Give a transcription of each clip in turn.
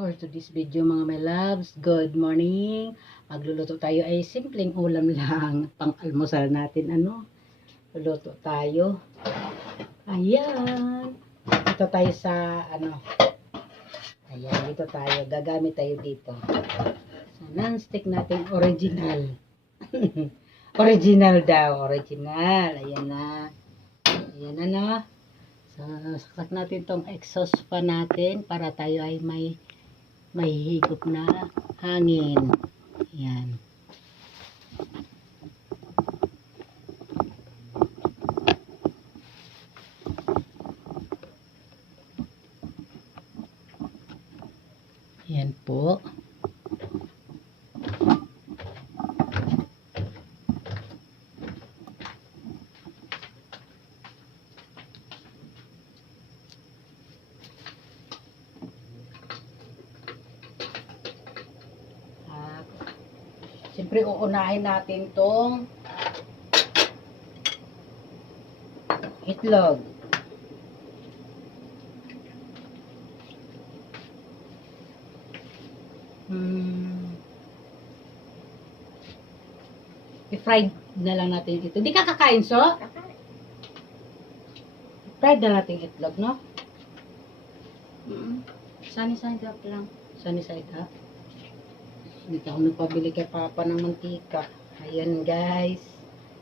For today's video mga my loves, good morning. Magluluto tayo ay simpleng ulam lang. Pang-almusal natin luluto tayo. Ayan. Dito tayo sa Ayan, dito tayo. Gagamit tayo dito. Sa non-stick natin original. Original daw, original. Ayan na. Ayan na. So, saksak natin tong exhaust fan natin para tayo ay may higop na hangin. Ayan. Ayan po. Siyempre, uunahin natin tong itlog. I-fried na lang natin ito. Hindi ka kakain, so? I-fried na natin itlog, no? Sunny side up lang. Sunny side up. Dito ako nagpabili kay Papa ng mantika. Ayan guys.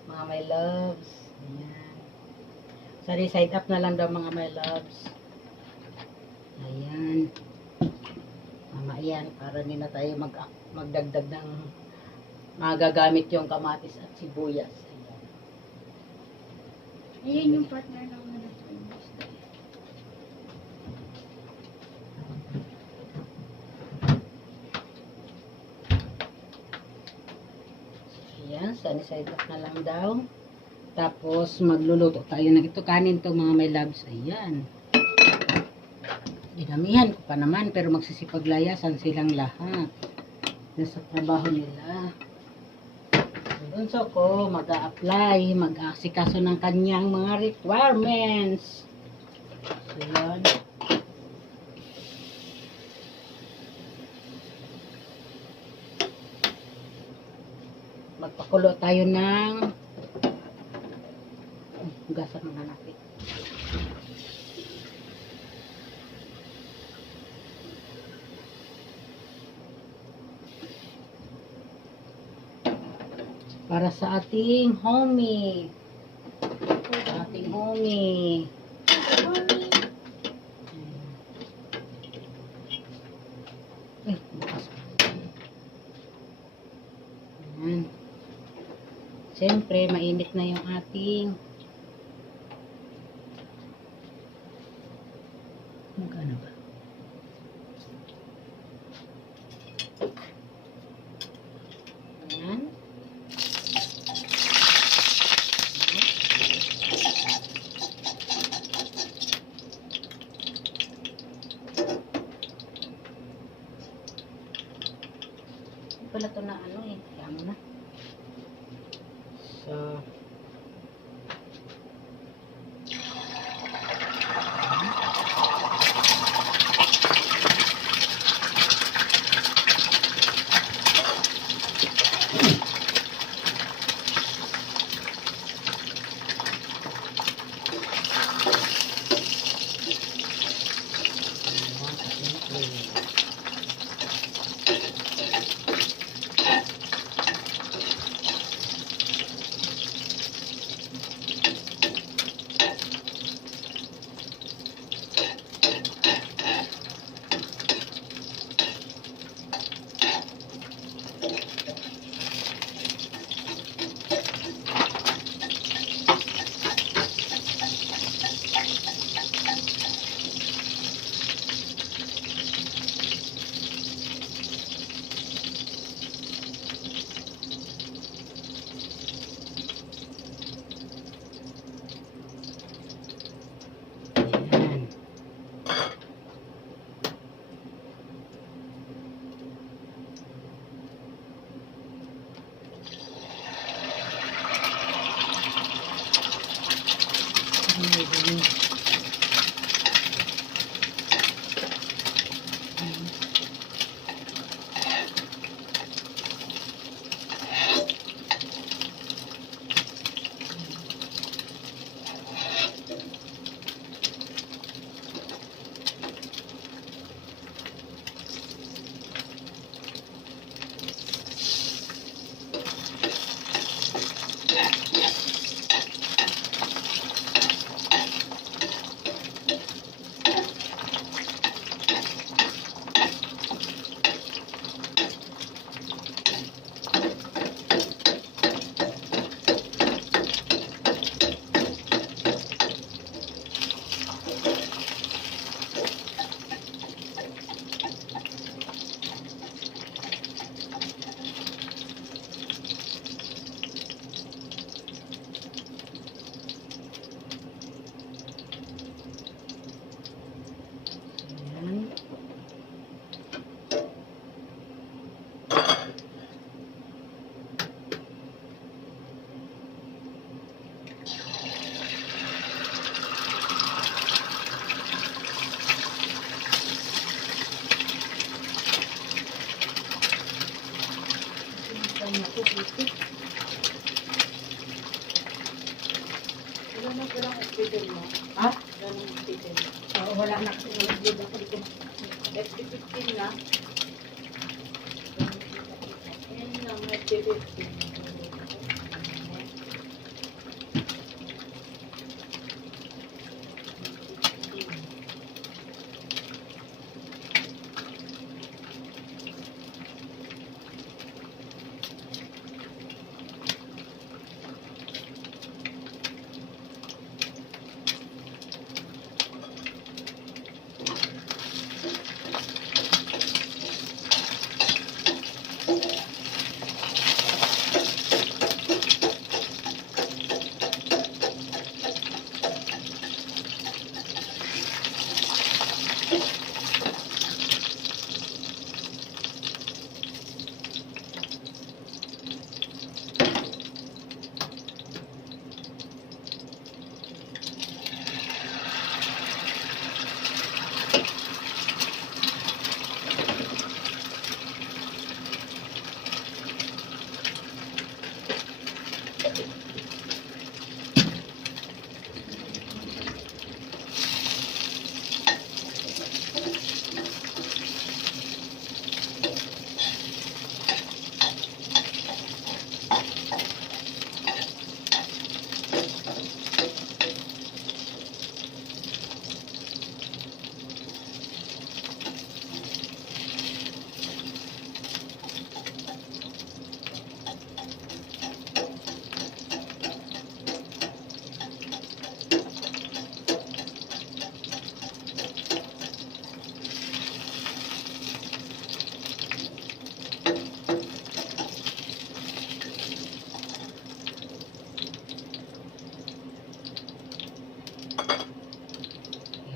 Mga my loves. Ayan. Sorry, side up na lang daw mga my loves. Ayan. Mama, ayan. Para hindi na tayo magdagdag ng magagamit yung kamatis at sibuyas. Ayan. Ayan yung partner ng manatulog. Ayan, sunny side up na lang daw. Tapos, magluluto tayo ng ito. Kanin to mga my loves. Ayan. Dinamihan ko pa naman, pero magsisipaglayasan silang lahat. Nasa trabaho nila. Bunso ko, mag-a-apply, mag-aasikaso ng kanyang mga requirements. So, yan. Magpakulo tayo ng hugasan mga natin. Para sa ating homie. Sa ating homie. Ay, bukas pa. Ayan. Siyempre, mainit na yung ating magkano ba? Ayan. Pala to na kaya mo na. So, buti. Wala na palang hospital mo. Ha? Wala na hospital. Oo, wala na kasi nag-vlog ako dito. FP15 na. Ayan lang, FP15.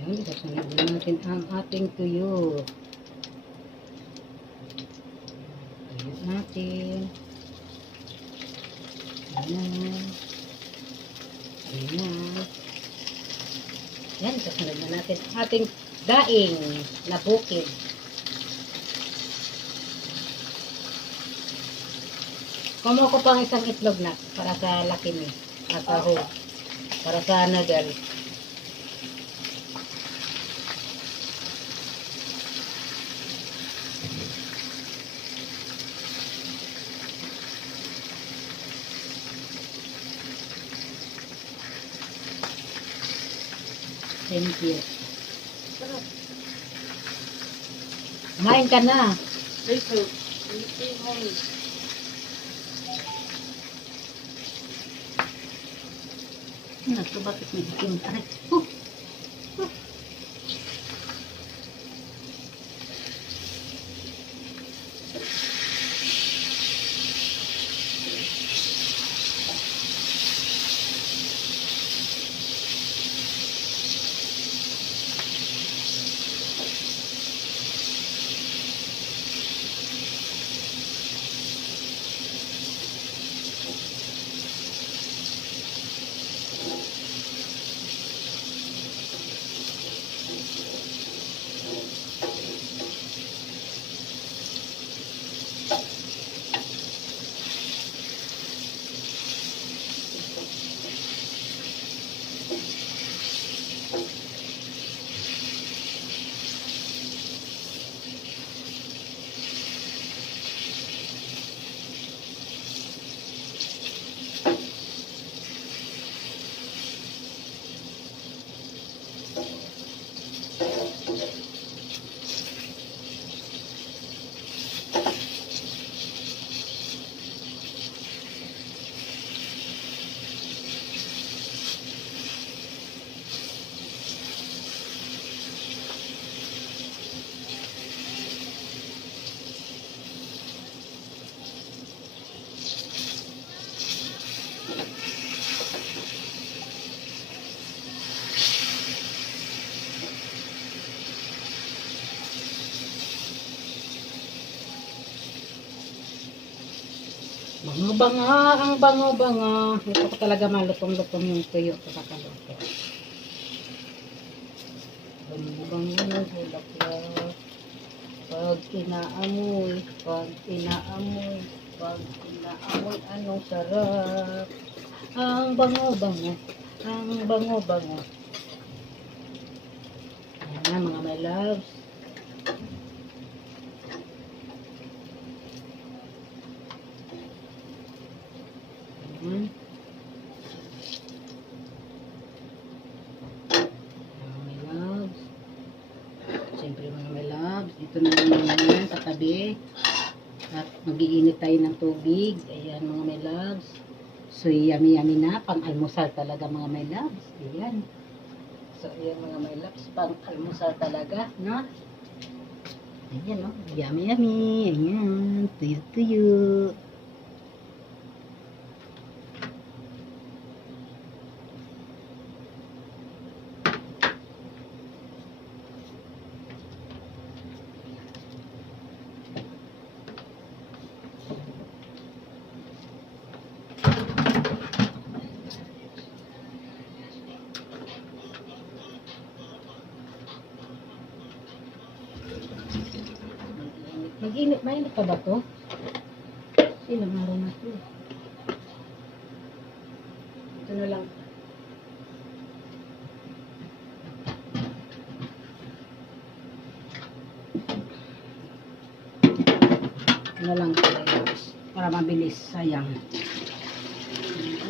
Ayan, sasunod na natin ang ating tuyo. Tuyo natin. Ayan. Ayan. Ayan, sasunod na natin ang ating daing na bukid. Kumuha ko pang isang itlog na para sa laki ni. At para sa noodle. Thank you. Sarap. Kumain ka na. Ito. Ito mo. Ito bakit may ikim? Aray. Bango-banga, ang bango-banga. Ito ko talaga malutong-lutong yung tuyo ko sa kaluto. Bango-bango ng bulaklak. Pag inaamoy, pag inaamoy anong sarap. Ang bango-bango. Ang bango-bango. Ayan na mga my loves. Ayan. Mga my loves. Siyempre mga my loves. Dito na lang yan sa tabi. At mag-iinit tayo ng tubig. Ayan mga my loves. So yummy na. Pang-almusal talaga mga my loves. Ayan. So ayan mga my loves. Pang-almusal talaga. No? Ayan o. Yummy. Ayan. Tuyo. Mag-init. Mainit pa ba to? Ilang araw na to. Ito na lang. Ito na lang. Para mabilis. Sayang.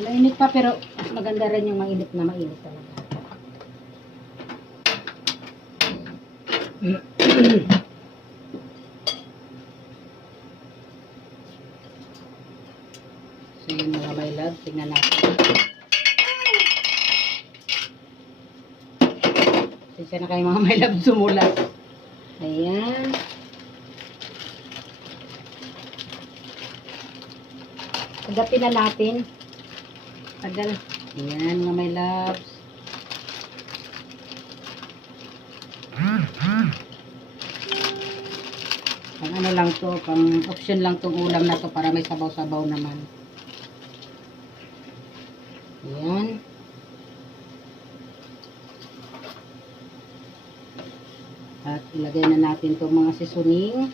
Mainit pa pero mas maganda rin yung mainit na mainit talaga. So yun mga my love, tingnan natin. Sensya na kayo mga my love, sumulat. Ayan. Agapin na natin. Tagal. Ayan mga my loves. Pang ano lang to, pang option lang tong ulam na to para may sabaw-sabaw naman. Ayan. At ilagay na natin itong mga seasoning.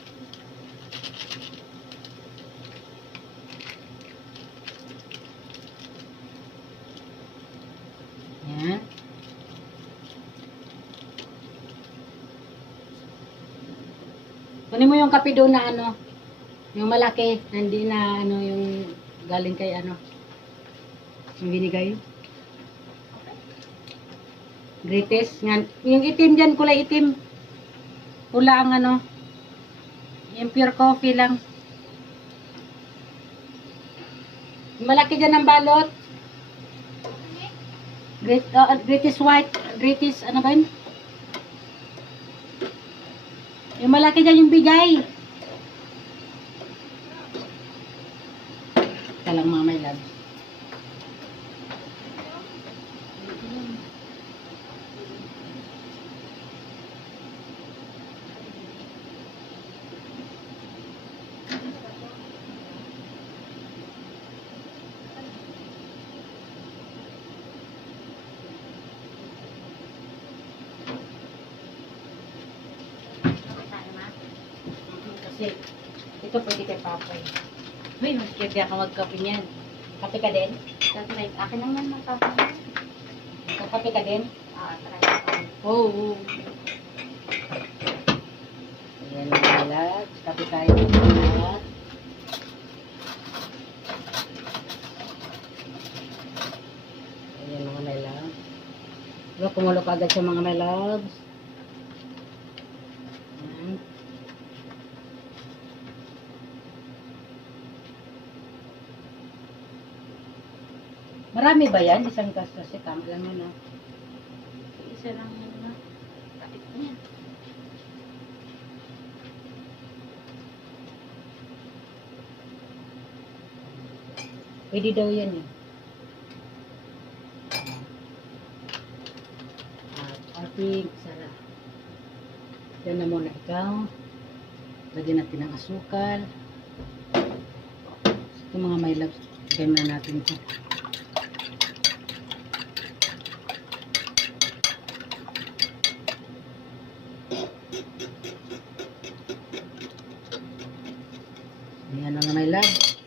Ayan. Kunin mo yung kape doon na ano, yung malaki, hindi na ano yung galing kay ano. Yung binigay. Greatest. Yung itim dyan, kulay itim. Pula ang ano. Yung pure coffee lang. Yung malaki dyan ang balot. Greatest white. Greatest, ano ba yun? Yung malaki dyan yung bigay. Ito lang mga my loves. Kasi ito pwede kay Papoy. Uy, mas kaya ka magkape niyan. Kape ka din? Tatry. Akin lang yan magpapalala. Kape ka din? Try. Oo. Ayan mga lahat. Kape tayo mga lahat. Ayan mga my loves. Diba, kumulo ka agad sa mga my loves. Ayan. Marami ba yan? Isang gas kasi tama lang yun ah. Isa lang yan na. Kapit niya. Pwede daw yan eh. At ating sarap. Yan na muna ikaw. Lagyan natin ng asukal. Ito mga my loves. Lagyan na natin ito. Ayan mga my loves.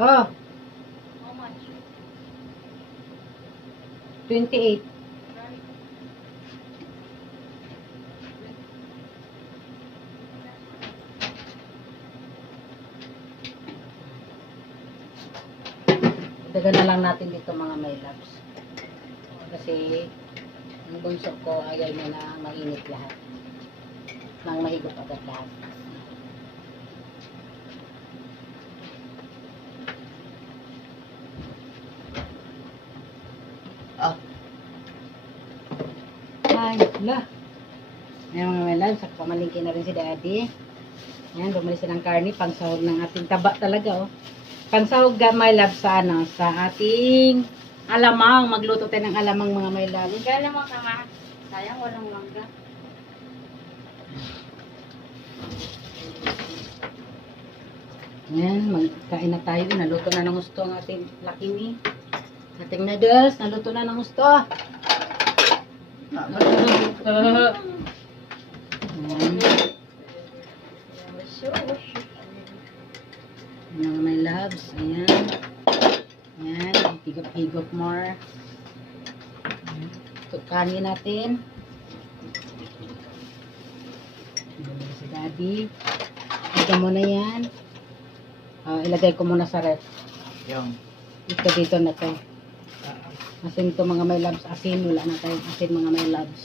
Oh, How much? 28. Dagan na lang natin dito mga my loves. Kasi ang bunso ko ayaw niya na mainit lahat. Nang mahigop agad lahat. Ah. Ay, la. Ayan mga my loves, pamalingki na rin si daddy. Ayan, bumili silang karne, pangsahog ng ating taba talaga, oh. Pangsahog my love sa ano, sa ating alamang. Magluto tayo ng alamang mga my love. Bigyan naman ka nga. Sayang walang mangga. Ayan, magkain na tayo. Naluto na ng gusto ang ating lakimi. Ating noodles, naluto na ng gusto. Ayan. Mga my loves. Ayan. Ayan, higop-higop more. Kanin natin. Bumili si daddy. Ito muna yan. Ilagay ko muna sa ref. Yung. Ito dito na to. Asin to mga my loves. Asin, wala na tayong asin mga my loves.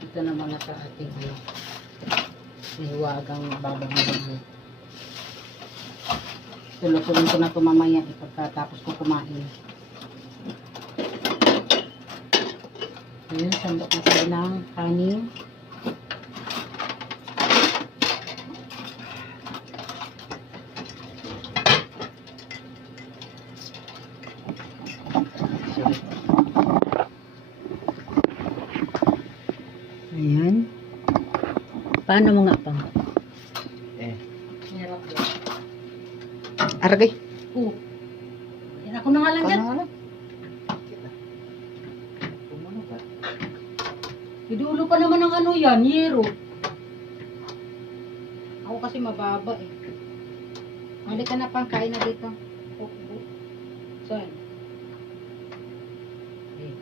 Ito na muna sa ating hiwagang babang bago. Tulutuin ko na ito mamaya pagkatapos ko kumain. Ayan, sandok na tayo ng kanin. Ayan. Paano mo nga pang? Hirap yun. Aragay. Oo. Yan ako na nga lang dyan. Paano? Pumano ka? Idulo pa naman ng ano yan, yero. Ako kasi mababa eh. Halika na pang, kain na dito. Saan? Eh,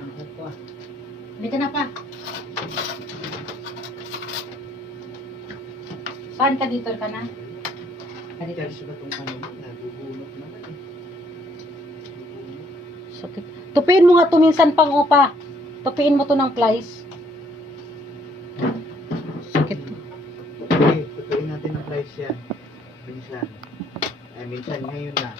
nangkot ko ah. Halika na pa. Saan ka dito ka na? Dito. Kasi ba itong ano, nagugulot naman eh. Sakit. Tupiin mo nga to minsan pang upa. Tupiin mo to ng plies. Sakit. Okay, tutuin natin ang price yan. Minsan. Ay, minsan ngayon na.